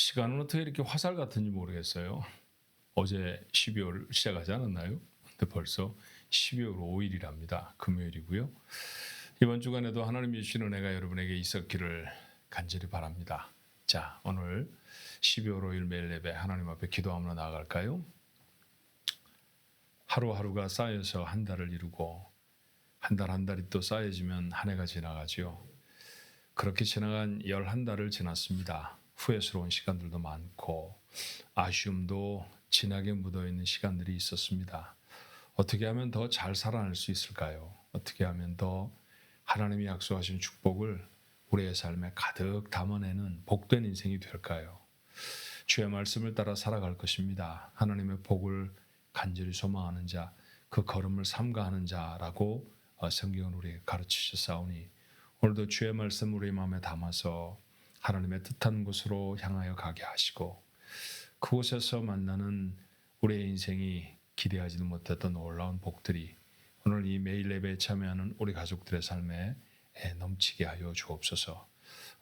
시간은 어떻게 이렇게 화살 같은지 모르겠어요. 어제 12월 시작하지 않았나요? 근데 벌써 12월 5일이랍니다. 금요일이고요. 이번 주간에도 하나님이 주신 은혜가 여러분에게 있었기를 간절히 바랍니다. 자, 오늘 12월 5일 매일 예배 하나님 앞에 기도하며 나아갈까요? 하루하루가 쌓여서 한 달을 이루고 한 달 한 달이 또 쌓여지면 한 해가 지나가죠. 그렇게 지나간 11달을 지났습니다. 후회스러운 시간들도 많고 아쉬움도 진하게 묻어있는 시간들이 있었습니다. 어떻게 하면 더 잘 살아낼 수 있을까요? 어떻게 하면 더 하나님이 약속하신 축복을 우리의 삶에 가득 담아내는 복된 인생이 될까요? 주의 말씀을 따라 살아갈 것입니다. 하나님의 복을 간절히 소망하는 자, 그 걸음을 삼가하는 자라고 성경은 우리에게 가르치셨사오니 오늘도 주의 말씀 우리 마음에 담아서 하나님의 뜻한 곳으로 향하여 가게 하시고 그곳에서 만나는 우리의 인생이 기대하지도 못했던 놀라운 복들이 오늘 이 매일 예배에 참여하는 우리 가족들의 삶에 넘치게 하여 주옵소서.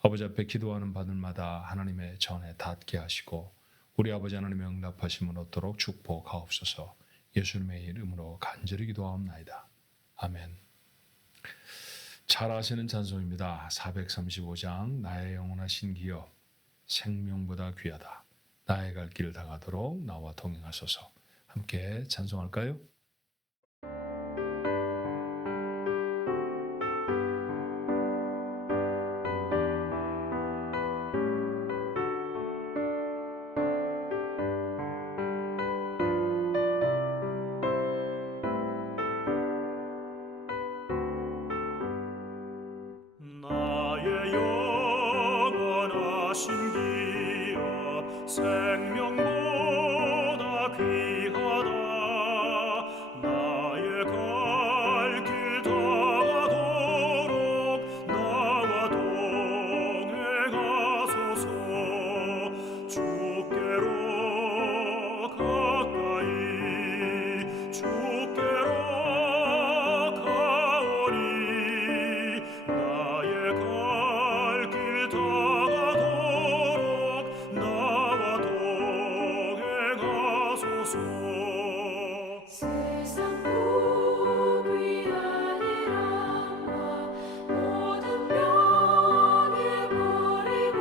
아버지 앞에 기도하는 바들마다 하나님의 전에 닿게 하시고 우리 아버지 하나님의 응답하심을 얻도록 축복하옵소서. 예수님의 이름으로 간절히 기도하옵나이다. 아멘. 잘 아시는 찬송입니다. 435장 나의 영원하신 기업 생명보다 귀하다. 나의 갈 길을 당하도록 나와 동행하소서. 함께 찬송할까요? 나의 영원하신 기업 생명보다 귀하다. 나의 갈 길 다가도록 나와 동행하소서. 주께로 가까이 주께로 가오니 나의 갈 길 다가도록 나와 동행하소서. 세상 복이 아니란과 모든 병에 버리고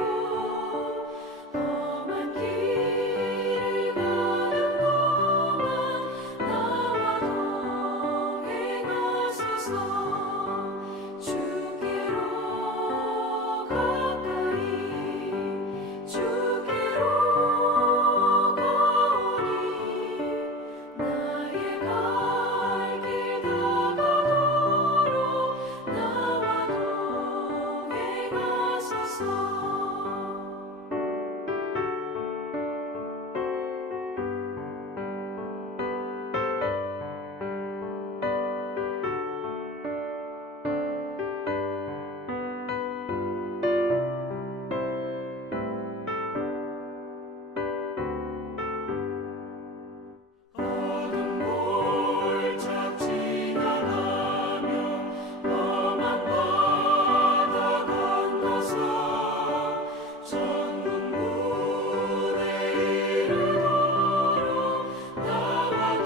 험한 길을 가는 동안 나와 동행하소서. 주께로 가까이 주께로 가오니 나의 갈 길 다가도록 나와 동행하소서. 어둠 골짝 지나가며 험한 바다 건너서 천국 문에 이르도록 나와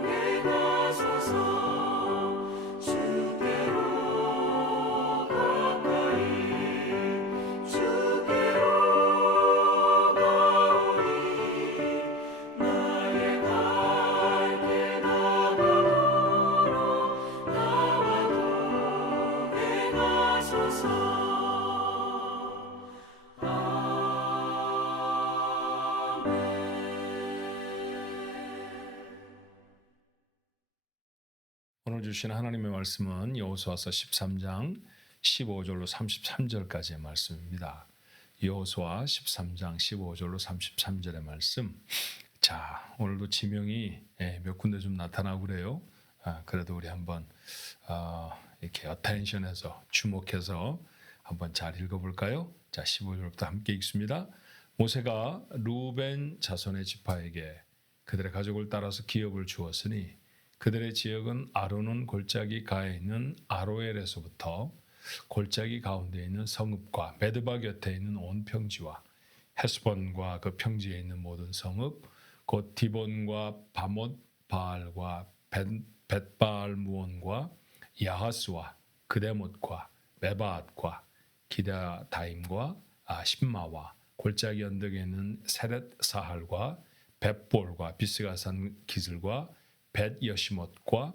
동행하소서. 주께로 가까이 주께로 가오니 나의 갈 길 다가도록 나와 동행하소서. 오늘 주신 하나님의 말씀은 여호수아서 13장 15절로 33절까지의 말씀입니다. 여호수아 13장 15절로 33절의 말씀. 자, 오늘도 지명이 몇 군데 좀 나타나고 그래요. 그래도 우리 한번 이렇게 어텐션해서 주목해서 한번 잘 읽어볼까요? 자, 15절부터 함께 읽습니다. 모세가 루벤 자손의 지파에게 그들의 가족을 따라서 기업을 주었으니 그들의 지역은 아르논 골짜기 가에 있는 아로엘에서부터 골짜기 가운데 있는 성읍과 메드바 곁에 있는 온 평지와 헤스본과 그 평지에 있는 모든 성읍, 곧 디본과 바못 바알과 벳바알 무온과 야하스와 그데못과 메바앗과 기다다임과 신마와 골짜기 언덕에 있는 세렛 사할과 벳볼과 비스가산 기슬과 벳 여시못과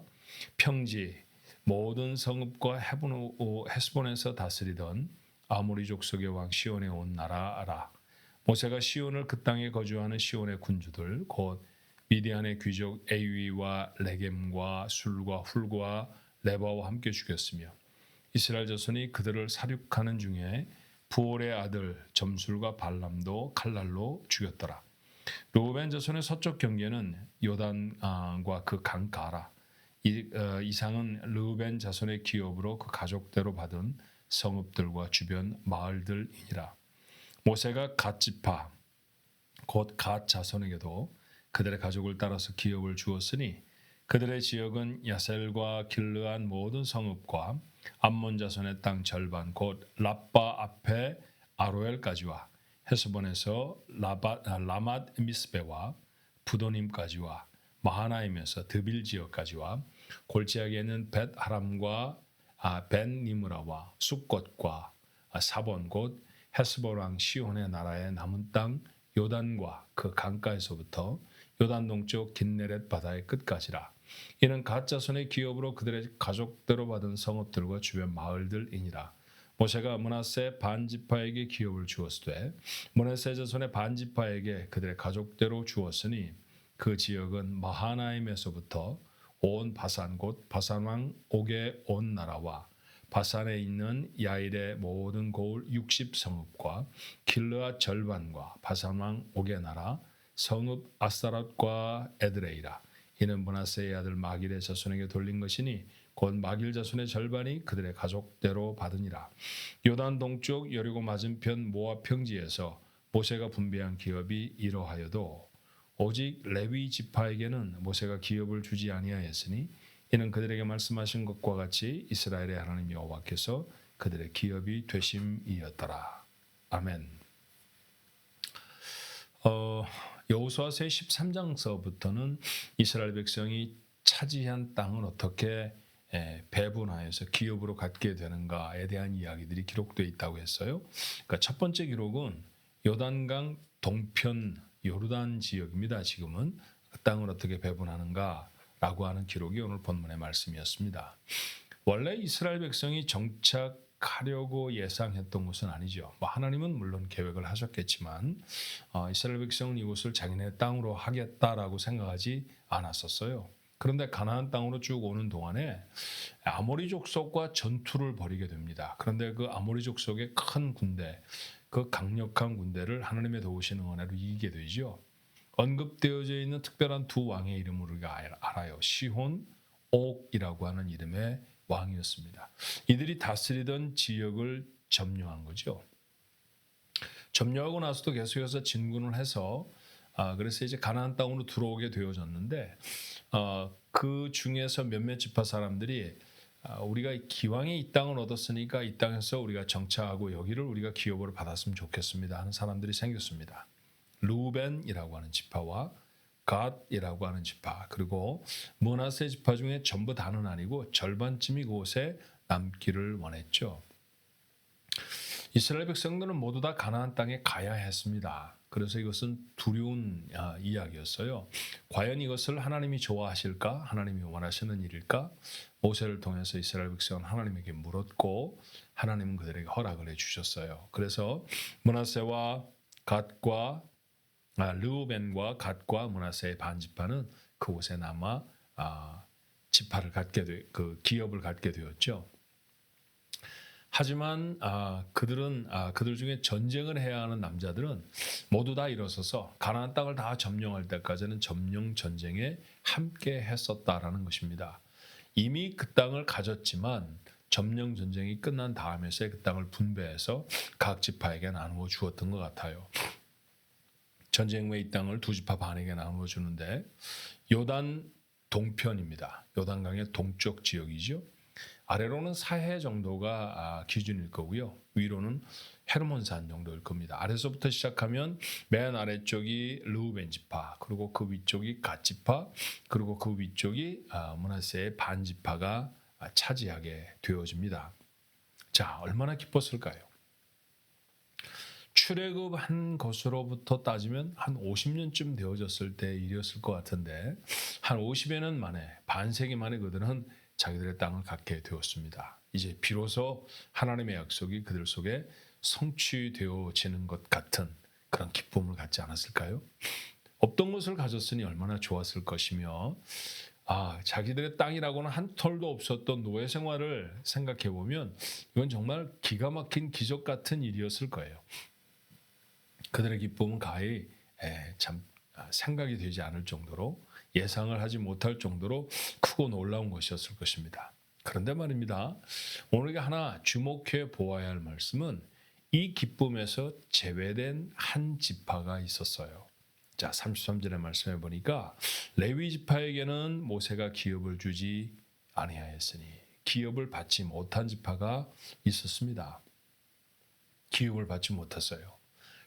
평지 모든 성읍과 헤스본에서 다스리던 아모리 족속의 왕 시온에 온 나라라. 모세가 시온을 그 땅에 거주하는 시온의 군주들 곧 미디안의 귀족 에위와 레겜과 술과 훌과 레바와 함께 죽였으며 이스라엘 자손이 그들을 사륙하는 중에 부올의 아들 점술과 발람도 칼날로 죽였더라. 르우벤 자손의 서쪽 경계는 요단과 그 강 가라. 이상은 르우벤 자손의 기업으로 그 가족대로 받은 성읍들과 주변 마을들이니라. 모세가 갓 지파 곧 갓 자손에게도 그들의 가족을 따라서 기업을 주었으니 그들의 지역은 야셀과 길르한 모든 성읍과 암몬 자손의 땅 절반 곧 라빠 앞에 아로엘까지와 헤스본에서 라맛 미스베와 부도님까지와 마하나임에서 드빌 지역까지와 골짜기에 있는 벳 하람과 벳 니므라와 숫꽃과 사본 곧 헤스본 왕 시온의 나라의 남은 땅 요단과 그 강가에서부터 요단 동쪽 긴네렛 바다의 끝까지라. 이는 갓 자손의 기업으로 그들의 가족대로 받은 성읍들과 주변 마을들이니라. 모세가 므낫세 반지파에게 기업을 주었으되 므낫세 자손의 반지파에게 그들의 가족대로 주었으니 그 지역은 마하나임에서부터 온 바산 곧 바산 왕 옥의 온 나라와 바산에 있는 야일의 모든 고을 60성읍과 길르앗 절반과 바산 왕 옥의 나라 성읍 아스타롯과 에드레이라. 이는 므낫세의 아들 마길의 자손에게 돌린 것이니 곧 마길 자손의 절반이 그들의 가족대로 받으니라. 요단 동쪽 여리고 맞은편 모압 평지에서 모세가 분배한 기업이 이러하여도 오직 레위 지파에게는 모세가 기업을 주지 아니하였으니 이는 그들에게 말씀하신 것과 같이 이스라엘의 하나님 여호와께서 그들의 기업이 되심이었더라. 아멘. 여호수아서 13장서부터는 이스라엘 백성이 차지한 땅을 어떻게 배분하여서 기업으로 갖게 되는가에 대한 이야기들이 기록되어 있다고 했어요. 그러니까 첫 번째 기록은 요단강 동편 요르단 지역입니다. 지금은 그 땅을 어떻게 배분하는가라고 하는 기록이 오늘 본문의 말씀이었습니다. 원래 이스라엘 백성이 정착하려고 예상했던 곳은 아니죠. 하나님은 물론 계획을 하셨겠지만 이스라엘 백성은 이곳을 자기네 땅으로 하겠다라고 생각하지 않았었어요. 그런데 가나안 땅으로 쭉 오는 동안에 아모리 족속과 전투를 벌이게 됩니다. 그런데 그 아모리 족속의 큰 군대, 그 강력한 군대를 하나님의 도우시는 은혜로 이기게 되죠. 언급되어져 있는 특별한 두 왕의 이름을 우리가 알아요. 시혼, 옥이라고 하는 이름의 왕이었습니다. 이들이 다스리던 지역을 점령한 거죠. 점령하고 나서도 계속해서 진군을 해서 그래서 이제 가나안 땅으로 들어오게 되어졌는데 그 중에서 몇몇 지파 사람들이 우리가 기왕에 이 땅을 얻었으니까 이 땅에서 우리가 정착하고 여기를 우리가 기업으로 받았으면 좋겠습니다 하는 사람들이 생겼습니다. 루벤이라고 하는 지파와 갓이라고 하는 지파 그리고 므낫세 지파 중에 전부 다는 아니고 절반쯤이 그곳에 남기를 원했죠. 이스라엘 백성들은 모두 다 가나안 땅에 가야 했습니다. 그래서 이것은 두려운 이야기였어요. 과연 이것을 하나님이 좋아하실까? 하나님이 원하시는 일일까? 모세를 통해서 이스라엘 백성은 하나님에게 물었고 하나님은 그들에게 허락을 해주셨어요. 그래서 므낫세와 갓과 르우벤과 갓과 므낫세의 반지파는 그곳에 남아 지파를 갖게 그 기업을 갖게 되었죠. 하지만 그들 중에 전쟁을 해야 하는 남자들은 모두 다 일어서서 가나안 땅을 다 점령할 때까지는 점령 전쟁에 함께 했었다라는 것입니다. 이미 그 땅을 가졌지만 점령 전쟁이 끝난 다음에서 그 땅을 분배해서 각 지파에게 나누어 주었던 것 같아요. 전쟁 후에 이 땅을 두 지파 반에게 나누어 주는데 요단 동편입니다. 요단강의 동쪽 지역이죠. 아래로는 사해 정도가 기준일 거고요. 위로는 헤르몬산 정도일 겁니다. 아래서부터 시작하면 맨 아래쪽이 르우벤 지파, 그리고 그 위쪽이 갓 지파, 그리고 그 위쪽이 므낫세의 반 지파가 차지하게 되어집니다. 자, 얼마나 기뻤을까요? 출애굽한 것으로부터 따지면 한 50년쯤 되어졌을 때 일이었을 것 같은데 한 50여년 만에, 반세기 만에 그들은 자기들의 땅을 갖게 되었습니다. 이제 비로소 하나님의 약속이 그들 속에 성취되어지는 것 같은 그런 기쁨을 갖지 않았을까요? 없던 것을 가졌으니 얼마나 좋았을 것이며, 자기들의 땅이라고는 한 털도 없었던 노예 생활을 생각해 보면 이건 정말 기가 막힌 기적 같은 일이었을 거예요. 그들의 기쁨은 가히 참 생각이 되지 않을 정도로, 예상을 하지 못할 정도로 크고 놀라운 것이었을 것입니다. 그런데 말입니다, 오늘 우리가 하나 주목해 보아야 할 말씀은 이 기쁨에서 제외된 한 지파가 있었어요. 자, 33절의 말씀해 보니까 레위 지파에게는 모세가 기업을 주지 아니하였으니, 기업을 받지 못한 지파가 있었습니다. 기업을 받지 못했어요.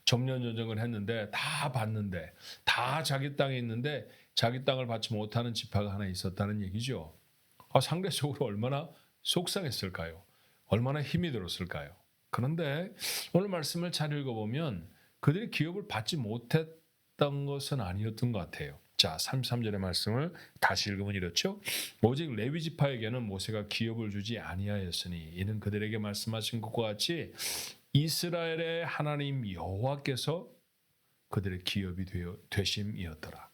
점령전쟁을 했는데 다 받는데, 다 자기 땅에 있는데 자기 땅을 받지 못하는 지파가 하나 있었다는 얘기죠. 상대적으로 얼마나 속상했을까요? 얼마나 힘이 들었을까요? 그런데 오늘 말씀을 잘 읽어보면 그들이 기업을 받지 못했던 것은 아니었던 것 같아요. 자, 33절의 말씀을 다시 읽으면 이렇죠. 오직 레위 지파에게는 모세가 기업을 주지 아니하였으니 이는 그들에게 말씀하신 것과 같이 이스라엘의 하나님 여호와께서 그들의 기업이 되심이었더라.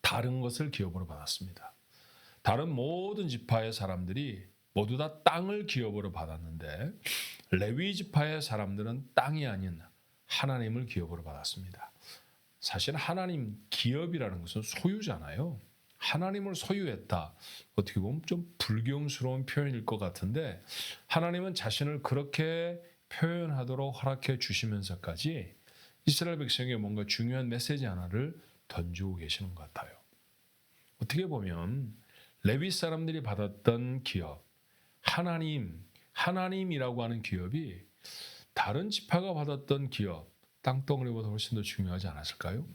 다른 것을 기업으로 받았습니다. 다른 모든 지파의 사람들이 모두 다 땅을 기업으로 받았는데 레위 지파의 사람들은 땅이 아닌 하나님을 기업으로 받았습니다. 사실 하나님, 기업이라는 것은 소유잖아요. 하나님을 소유했다. 어떻게 보면 좀 불경스러운 표현일 것 같은데 하나님은 자신을 그렇게 표현하도록 허락해 주시면서까지 이스라엘 백성에게 뭔가 중요한 메시지 하나를 던지고 계시는 것 같아요. 어떻게 보면 레위 사람들이 받았던 기업, 하나님이라고 하는 기업이 다른 지파가 받았던 기업, 땅덩어리보다 훨씬 더 중요하지 않았을까요?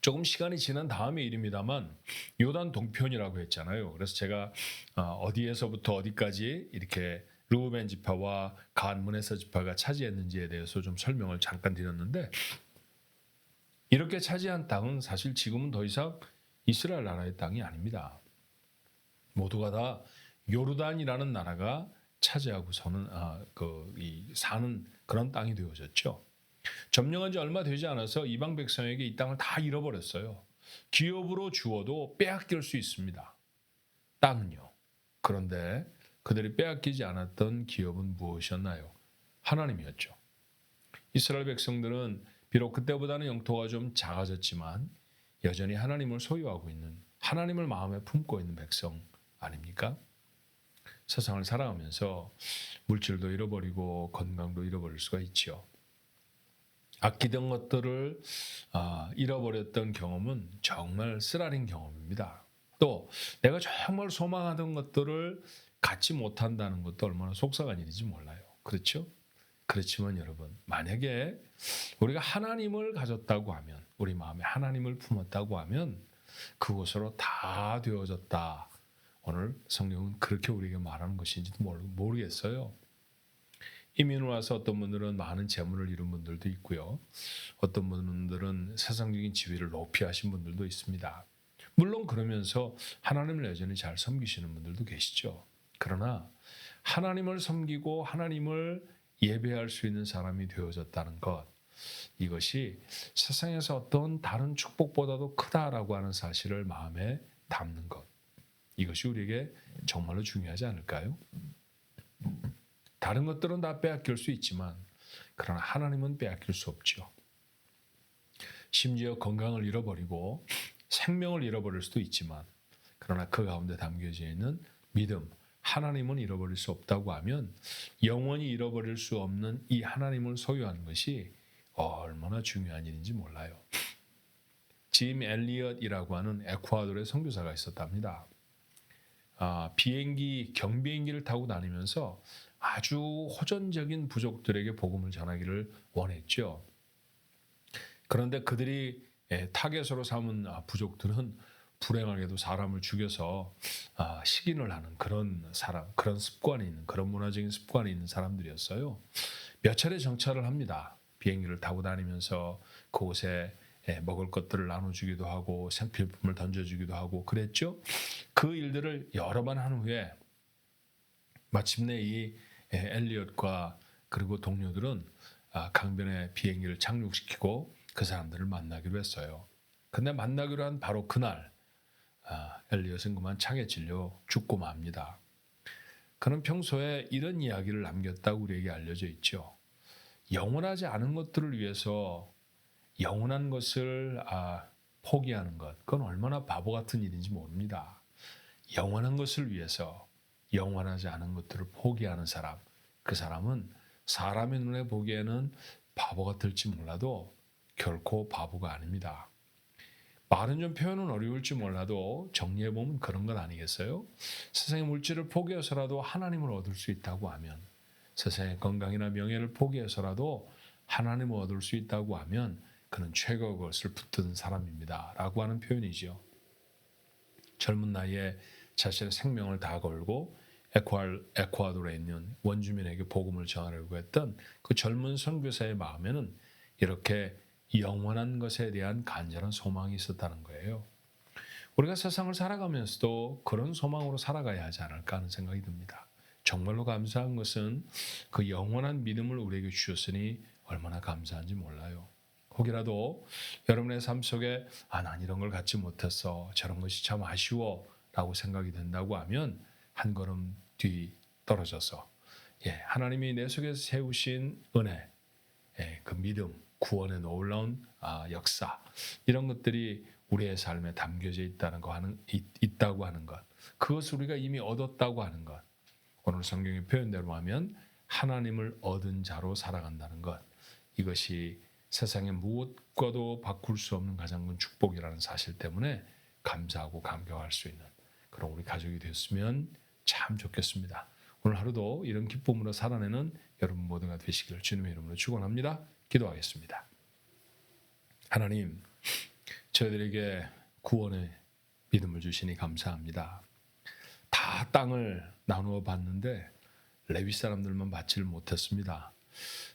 조금 시간이 지난 다음의 일입니다만 요단 동편이라고 했잖아요. 그래서 제가 어디에서부터 어디까지 이렇게 르우벤 지파와 갓 므낫세 지파가 차지했는지에 대해서 좀 설명을 잠깐 드렸는데, 이렇게 차지한 땅은 사실 지금은 더 이상 이스라엘 나라의 땅이 아닙니다. 모두가 다 요르단이라는 나라가 차지하고서는 사는 그런 땅이 되어졌죠. 점령한 지 얼마 되지 않아서 이방 백성에게 이 땅을 다 잃어버렸어요. 기업으로 주어도 빼앗길 수 있습니다. 땅은요. 그런데 그들이 빼앗기지 않았던 기업은 무엇이었나요? 하나님이었죠. 이스라엘 백성들은 비록 그때보다는 영토가 좀 작아졌지만 여전히 하나님을 소유하고 있는, 하나님을 마음에 품고 있는 백성 아닙니까? 세상을 살아가면서 물질도 잃어버리고 건강도 잃어버릴 수가 있죠. 아끼던 것들을 잃어버렸던 경험은 정말 쓰라린 경험입니다. 또 내가 정말 소망하던 것들을 갖지 못한다는 것도 얼마나 속상한 일인지 몰라요. 그렇죠? 그렇지만 여러분, 만약에 우리가 하나님을 가졌다고 하면, 우리 마음에 하나님을 품었다고 하면 그것으로 다 되어졌다. 오늘 성경은 그렇게 우리에게 말하는 것인지도 모르겠어요. 이민 와서 어떤 분들은 많은 재물을 이룬 분들도 있고요. 어떤 분들은 세상적인 지위를 높이 하신 분들도 있습니다. 물론 그러면서 하나님을 여전히 잘 섬기시는 분들도 계시죠. 그러나 하나님을 섬기고 하나님을 예배할 수 있는 사람이 되어졌다는 것, 이것이 세상에서 어떤 다른 축복보다도 크다라고 하는 사실을 마음에 담는 것, 이것이 우리에게 정말로 중요하지 않을까요? 다른 것들은 다 빼앗길 수 있지만 그러나 하나님은 빼앗길 수 없죠. 심지어 건강을 잃어버리고 생명을 잃어버릴 수도 있지만 그러나 그 가운데 담겨져 있는 믿음, 하나님은 잃어버릴 수 없다고 하면 영원히 잃어버릴 수 없는 이 하나님을 소유하는 것이 얼마나 중요한 일인지 몰라요. 짐 엘리엇이라고 하는 에콰도르의 선교사가 있었답니다. 경비행기를 타고 다니면서 아주 호전적인 부족들에게 복음을 전하기를 원했죠. 그런데 그들이 타겟으로 삼은 부족들은 불행하게도 사람을 죽여서 식인을 하는 그런 사람, 그런 습관이 있는, 그런 문화적인 습관이 있는 사람들이었어요. 몇 차례 정찰을 합니다. 비행기를 타고 다니면서 그곳에 먹을 것들을 나눠주기도 하고 생필품을 던져주기도 하고 그랬죠. 그 일들을 여러 번 한 후에 마침내 이 엘리엇과 그리고 동료들은 강변에 비행기를 착륙시키고 그 사람들을 만나기로 했어요. 근데 만나기로 한 바로 그날 엘리엇은 그만 창에 찔려 죽고 맙니다. 그는 평소에 이런 이야기를 남겼다고 우리에게 알려져 있죠. 영원하지 않은 것들을 위해서 영원한 것을 포기하는 것, 그건 얼마나 바보 같은 일인지 모릅니다. 영원한 것을 위해서 영원하지 않은 것들을 포기하는 사람, 그 사람은 사람의 눈에 보기에는 바보 같을지 몰라도 결코 바보가 아닙니다. 말은 좀 표현은 어려울지 몰라도 정리해보면 그런 것 아니겠어요? 세상의 물질을 포기해서라도 하나님을 얻을 수 있다고 하면, 세상의 건강이나 명예를 포기해서라도 하나님을 얻을 수 있다고 하면 그는 최고의 것을 붙든 사람입니다 라고 하는 표현이죠. 젊은 나이에 자신의 생명을 다 걸고 에콰도르에 있는 원주민에게 복음을 전하려고 했던 그 젊은 선교사의 마음에는 이렇게 영원한 것에 대한 간절한 소망이 있었다는 거예요. 우리가 세상을 살아가면서도 그런 소망으로 살아가야 하지 않을까 하는 생각이 듭니다. 정말로 감사한 것은 그 영원한 믿음을 우리에게 주셨으니 얼마나 감사한지 몰라요. 혹이라도 여러분의 삶 속에 난 이런 걸 갖지 못했어, 저런 것이 참 아쉬워 라고 생각이 된다고 하면 한 걸음 뒤 떨어져서 하나님이 내 속에 세우신 은혜, 그 믿음, 구원의 놀라운 역사, 이런 것들이 우리의 삶에 담겨져 있다고 하는 것, 그것을 우리가 이미 얻었다고 하는 것, 오늘 성경의 표현대로 하면 하나님을 얻은 자로 살아간다는 것, 이것이 세상의 무엇과도 바꿀 수 없는 가장 큰 축복이라는 사실 때문에 감사하고 감격할 수 있는 그런 우리 가족이 됐으면 참 좋겠습니다. 오늘 하루도 이런 기쁨으로 살아내는 여러분 모두가 되시기를 주님의 이름으로 축원합니다. 기도하겠습니다. 하나님, 저희들에게 구원의 믿음을 주시니 감사합니다. 다 땅을 나누어 봤는데 레위 사람들만 받지를 못했습니다.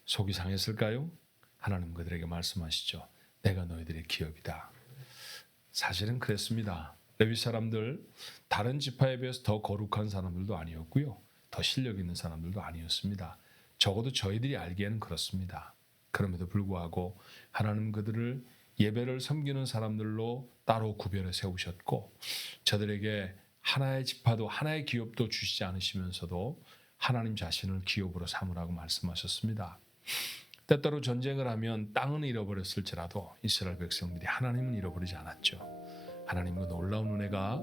속이 상했을까요? 하나님 그들에게 말씀하시죠. 내가 너희들의 기업이다. 사실은 그랬습니다. 레위 사람들 다른 지파에 비해서 더 거룩한 사람들도 아니었고요. 더 실력 있는 사람들도 아니었습니다. 적어도 저희들이 알기에는 그렇습니다. 그럼에도 불구하고 하나님 그들을 예배를 섬기는 사람들로 따로 구별해 세우셨고 저들에게 하나의 지파도 하나의 기업도 주시지 않으시면서도 하나님 자신을 기업으로 삼으라고 말씀하셨습니다. 때때로 전쟁을 하면 땅은 잃어버렸을지라도 이스라엘 백성들이 하나님은 잃어버리지 않았죠. 하나님의 놀라운 은혜가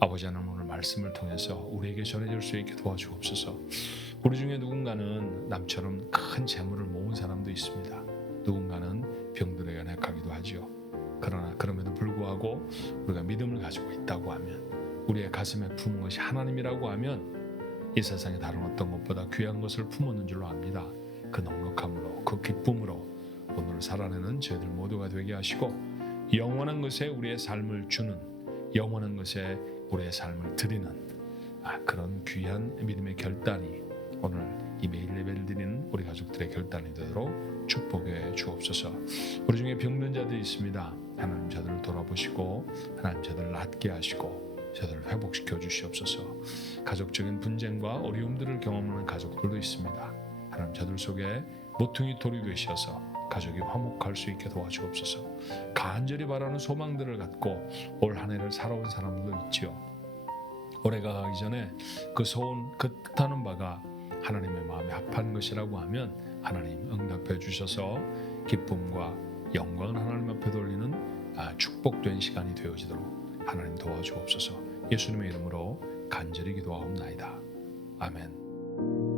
아버지 하나님 오늘 말씀을 통해서 우리에게 전해질 수 있게 도와주옵소서. 우리 중에 누군가는 남처럼 큰 재물을 모은 사람도 있습니다. 누군가는 병들에 연약하기도 하지요. 그러나 그럼에도 불구하고 우리가 믿음을 가지고 있다고 하면, 우리의 가슴에 품은 것이 하나님이라고 하면 이 세상에 다른 어떤 것보다 귀한 것을 품었는 줄로 압니다. 그 넉넉함으로, 그 기쁨으로 오늘을 살아내는 저희들 모두가 되게 하시고 영원한 것에 우리의 삶을 주는, 영원한 것에 우리의 삶을 드리는 그런 귀한 믿음의 결단이 오늘 이 매일 예배를 드리는 우리 가족들의 결단이 되도록 축복해 주옵소서. 우리 중에 병든 자들이 있습니다. 하나님 저들을 돌아보시고 하나님 저들을 낫게 하시고 저들을 회복시켜 주시옵소서. 가족적인 분쟁과 어려움들을 경험하는 가족들도 있습니다. 하나님 저들 속에 모퉁이 돌이 되셔서 가족이 화목할 수 있게 도와주옵소서. 간절히 바라는 소망들을 갖고 올 한 해를 살아온 사람들도 있지요. 올해가 가기 전에 그 소원, 그 뜻하는 바가 하나님의 마음에 합한 것이라고 하면 하나님 응답해 주셔서 기쁨과 영광을 하나님 앞에 돌리는 축복된 시간이 되어지도록 하나님 도와주옵소서. 예수님의 이름으로 간절히 기도하옵나이다. 아멘.